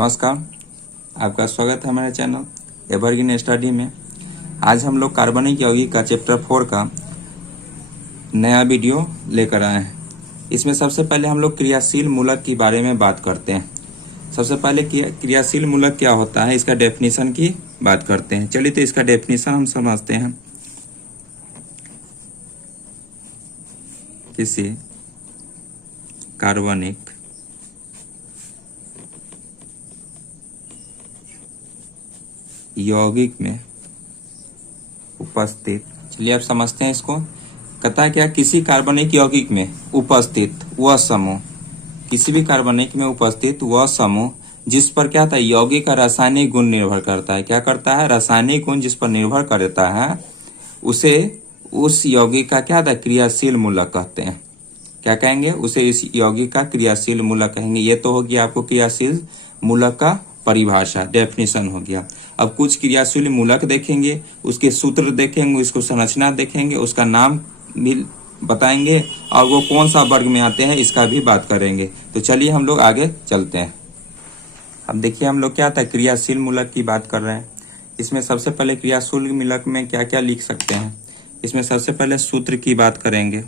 नमस्कार, आपका स्वागत है हमारे चैनल एवरग्रीन स्टडी में। आज हम लोग कार्बनिक यौगिक का चैप्टर 4 का नया वीडियो लेकर आए हैं। इसमें सबसे पहले हम लोग क्रियाशील मूलक के बारे में बात करते हैं। सबसे पहले क्रियाशील मूलक क्या होता है, इसका डेफिनेशन की बात करते हैं। चलिए तो इसका डेफिनेशन हम समझते हैं। किसी कार्बनिक यौगिक में उपस्थित, चलिए आप समझते हैं इसको। कहता है क्या, किसी कार्बनिक यौगिक में उपस्थित वह समूह, किसी भी कार्बनिक में उपस्थित वह समूह जिस पर क्या था, यौगिक का रासायनिक गुण निर्भर करता है। क्या करता है, रासायनिक गुण जिस पर निर्भर करता है उसे उस यौगिक का क्या था, क्रियाशील मूलक कहते हैं। क्या कहेंगे, उसे इस यौगिक का क्रियाशील मूलक कहेंगे। ये तो हो गया आपको क्रियाशील मूलक का परिभाषा, डेफिनेशन हो गया। अब कुछ क्रियाशील मूलक देखेंगे, उसके सूत्र देखेंगे, उसको संरचना देखेंगे, उसका नाम भी बताएंगे और वो कौन सा वर्ग में आते हैं इसका भी बात करेंगे। तो चलिए हम लोग आगे चलते हैं। अब देखिए हम लोग क्या था, क्रियाशील मूलक की बात कर रहे हैं। इसमें सबसे पहले क्रियाशील मूलक में क्या क्या लिख सकते हैं। इसमें सबसे पहले सूत्र की बात करेंगे,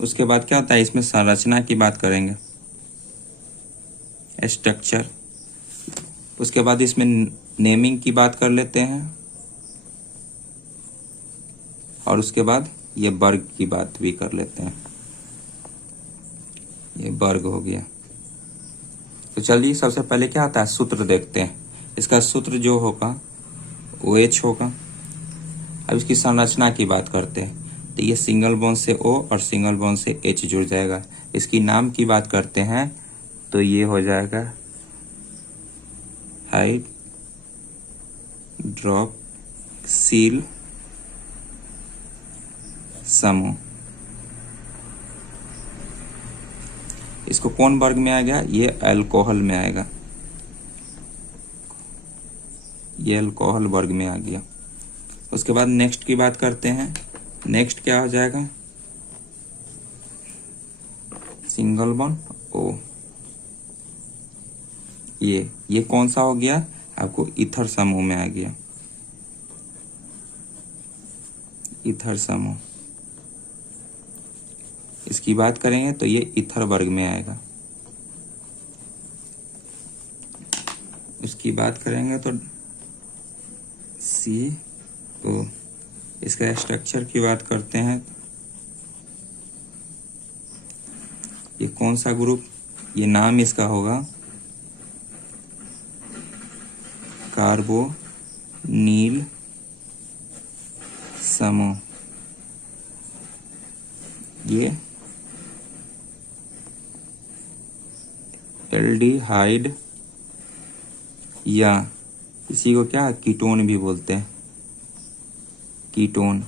उसके बाद क्या होता है, इसमें संरचना की बात करेंगे, स्ट्रक्चर। उसके बाद इसमें नेमिंग की बात कर लेते हैं और उसके बाद ये वर्ग की बात भी कर लेते हैं। ये वर्ग हो गया। तो चलिए सबसे पहले क्या आता है, सूत्र देखते हैं। इसका सूत्र जो होगा वो H होगा। अब इसकी संरचना की बात करते हैं तो ये सिंगल बॉन्ड से O और सिंगल बॉन्ड से H जुड़ जाएगा। इसकी नाम की बात करते हैं तो ये हो जाएगा हाइड्रोक्सिल समूह। इसको कौन वर्ग में आ गया, ये अल्कोहल में आएगा, ये अल्कोहल वर्ग में आ गया। उसके बाद नेक्स्ट की बात करते हैं। नेक्स्ट क्या हो जाएगा, सिंगल बॉन्ड O। ये कौन सा हो गया, आपको ईथर समूह में आ गया, ईथर समूह। इसकी बात करेंगे तो ये ईथर वर्ग में आएगा। इसकी बात करेंगे तो CO। इसका स्ट्रक्चर की बात करते हैं, ये कौन सा ग्रुप, ये नाम इसका होगा कार्बोनिल समूह। ये एल्डिहाइड या इसी को क्या कीटोन भी बोलते हैं, कीटोन।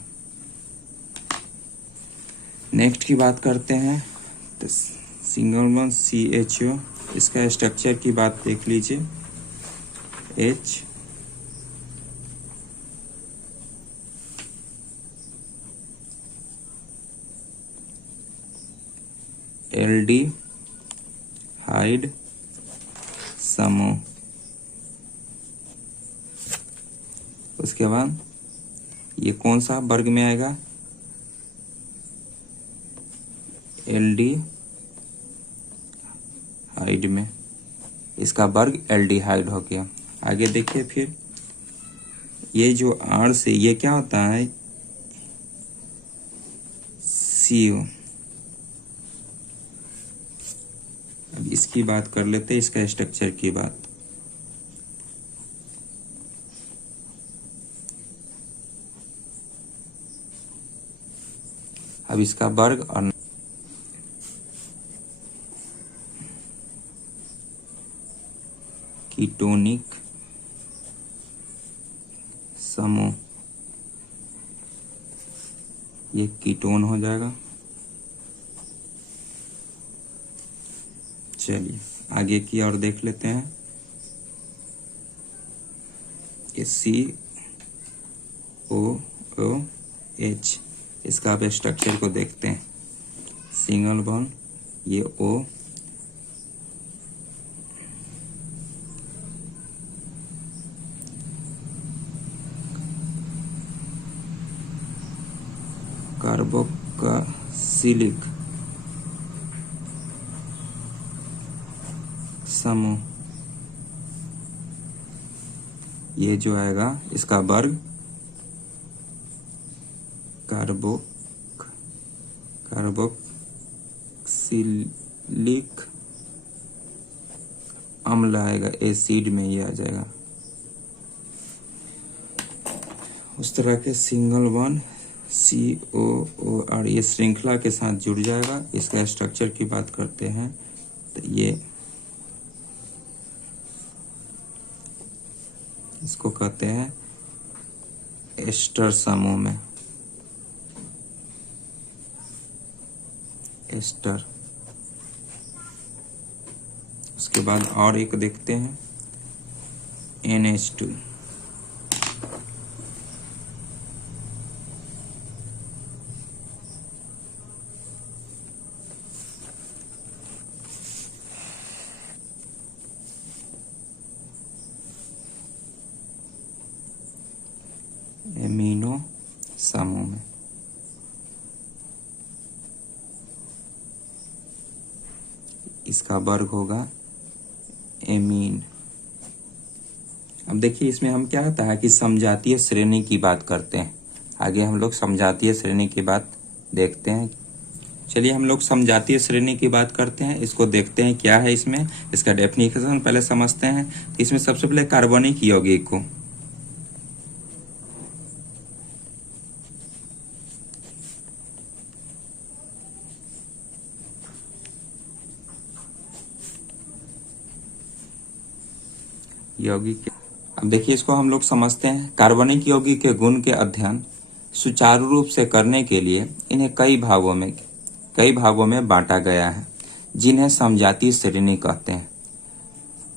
नेक्स्ट की बात करते हैं तो सिंगल बॉन्ड CHO। इसका स्ट्रक्चर की बात देख लीजिए, H एल्डिहाइड समूह। उसके बाद ये कौन सा वर्ग में आएगा, एल्डिहाइड में। इसका वर्ग एल्डिहाइड हो गया। आगे देखिए फिर, ये जो R से ये क्या होता है, CO। अब इसकी बात कर लेते हैं, इसका स्ट्रक्चर की बात। अब इसका वर्ग और कीटोनिक समूह, ये कीटोन हो जाएगा। चलिए आगे की और देख लेते हैं। ये COOH, इसका अब स्ट्रक्चर को देखते हैं। सिंगल बॉन्ड, ये O कार्बोक्सिलिक समूह, ये जो आएगा इसका वर्ग कार्बोक्सिलिक अम्ल आएगा, एसिड में ये आ जाएगा। उस तरह के सिंगल वन COOR ये श्रृंखला के साथ जुड़ जाएगा। इसका स्ट्रक्चर की बात करते हैं तो ये इसको कहते हैं एस्टर समूह में, एस्टर। उसके बाद और एक देखते हैं NH2, एमिनो समूह में। इसका वर्ग होगा एमीन। अब देखिए इसमें हम क्या होता है कि समजातीय श्रेणी की बात करते हैं। आगे हम लोग समजातीय श्रेणी की बात देखते हैं। चलिए हम लोग समजातीय श्रेणी की बात करते हैं, इसको देखते हैं क्या है इसमें, इसका डेफिनेशन पहले समझते हैं। इसमें सबसे पहले कार्बनिक यौगिक को यौगिक, अब देखिए इसको हम लोग समझते हैं। कार्बनिक यौगिक के गुण के अध्ययन सुचारू रूप से करने के लिए इन्हें कई भागों में बांटा गया है, जिन्हें समजातीय श्रेणी कहते हैं।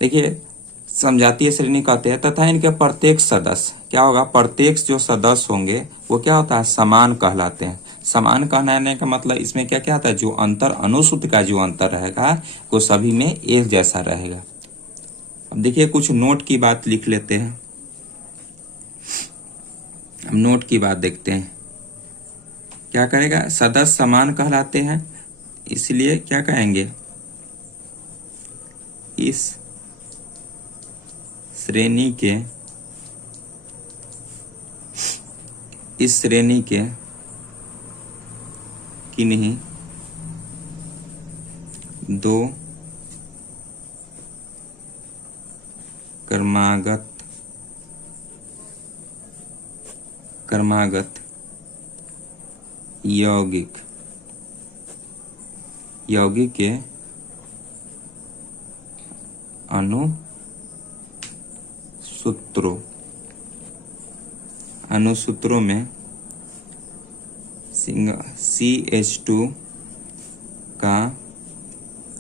देखिए समजातीय श्रेणी कहते हैं तथा इनके प्रत्येक सदस्य क्या होगा, प्रत्येक जो सदस्य होंगे वो क्या होता है, समान कहलाते हैं। समान कहलाने का मतलब इसमें क्या क्या आता है, जो अंतर अनुसूत्र का जो अंतर रहेगा वो सभी में एक जैसा रहेगा। अब देखिए कुछ नोट की बात लिख लेते हैं। अब नोट की बात देखते हैं। क्या करेगा, सदस्य समान कहलाते हैं, इसलिए क्या कहेंगे, इस श्रेणी के किन्हीं दो क्रमागत यौगिक के अनुसूत्रों में CH2 का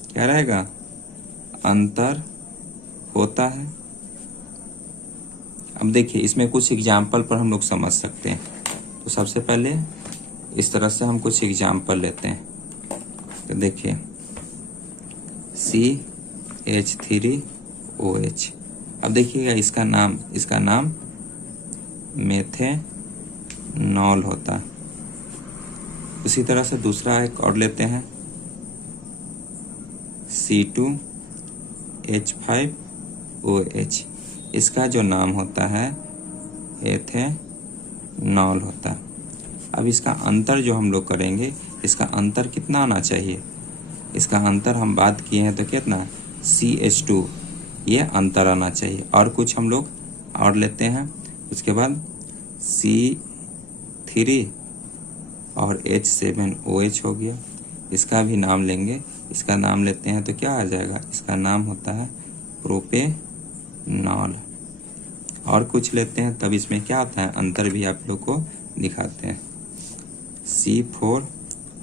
क्या रहेगा, अंतर होता है। अब देखिए इसमें कुछ एग्जाम्पल पर हम लोग समझ सकते हैं। तो सबसे पहले इस तरह से हम कुछ एग्जाम्पल लेते हैं। तो देखिए CH3OH। अब देखिएगा इसका नाम मेथेनॉल होता है। उसी तरह से दूसरा एक और लेते हैं C2H5OH। इसका जो नाम होता है एथेनॉल होता है। अब इसका अंतर जो हम लोग करेंगे, इसका अंतर कितना आना चाहिए, इसका अंतर हम बात किए हैं तो कितना, CH2, ये अंतर आना चाहिए। और कुछ हम लोग और लेते हैं। उसके बाद C3 और H7OH हो गया, इसका भी नाम लेंगे। इसका नाम लेते हैं तो क्या आ जाएगा, इसका नाम होता है प्रोपेनॉल। और कुछ लेते हैं तब इसमें क्या आता है, अंतर भी आप लोग को दिखाते हैं। C4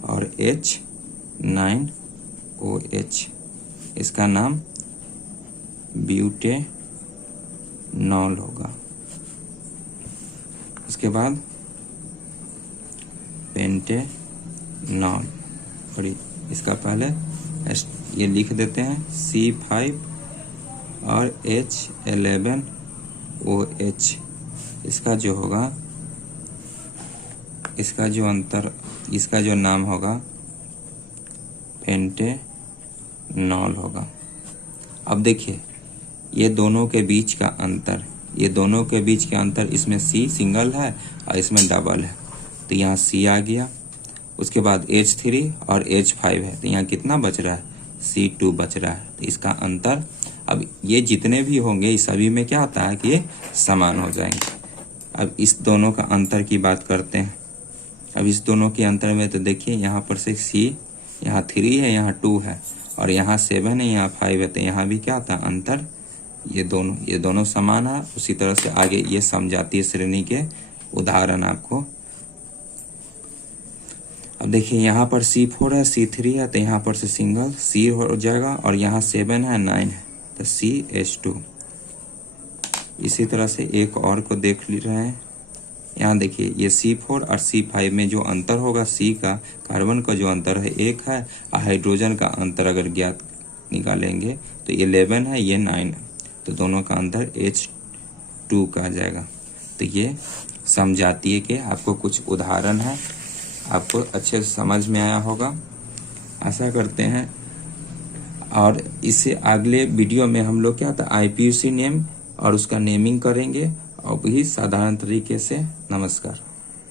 और H9OH, इसका नाम ब्यूटेनॉल होगा। उसके बाद पेंटेनॉल, और इसका पहले ये लिख देते हैं C5 और H11OH, इसका जो होगा इसका जो अंतर, इसका जो नाम होगा पेंटेनॉल होगा। अब देखिए ये दोनों के बीच का अंतर, ये दोनों के बीच का अंतर, इसमें C सिंगल है और इसमें डबल है, तो यहाँ C आ गया। उसके बाद H3 और H5 है, तो यहाँ कितना बच रहा है, C2 बच रहा है। तो इसका अंतर, अब ये जितने भी होंगे इस सभी में क्या होता है कि ये समान हो जाएंगे। अब इस दोनों का अंतर की बात करते हैं। अब इस दोनों के अंतर में तो देखिए यहाँ पर से C, यहाँ 3 है, यहाँ 2 है, और यहाँ 7 है, यहाँ 5 है, तो यहाँ भी क्या होता है अंतर, ये दोनों समान है। उसी तरह से आगे ये समजातीय श्रेणी के उदाहरण आपको। अब देखिए यहाँ पर C4 है, C3 है, तो यहाँ पर से सिंगल C हो जाएगा, और यहाँ 7 है, 9 है, तो CH2। इसी तरह से एक और को देख ले रहे हैं। यहाँ देखिए ये C4 और C5 में जो अंतर होगा, C का कार्बन का जो अंतर है 1 है, और हाइड्रोजन का अंतर अगर ज्ञात निकालेंगे तो 11 है, ये 9 है, तो दोनों का अंतर H2 का आ जाएगा। तो ये समजातीय के आपको कुछ उदाहरण है, आपको अच्छे से समझ में आया होगा, आशा करते हैं। और इससे अगले वीडियो में हम लोग क्या था IPUC नेम और उसका नेमिंग करेंगे, और भी साधारण तरीके से। नमस्कार।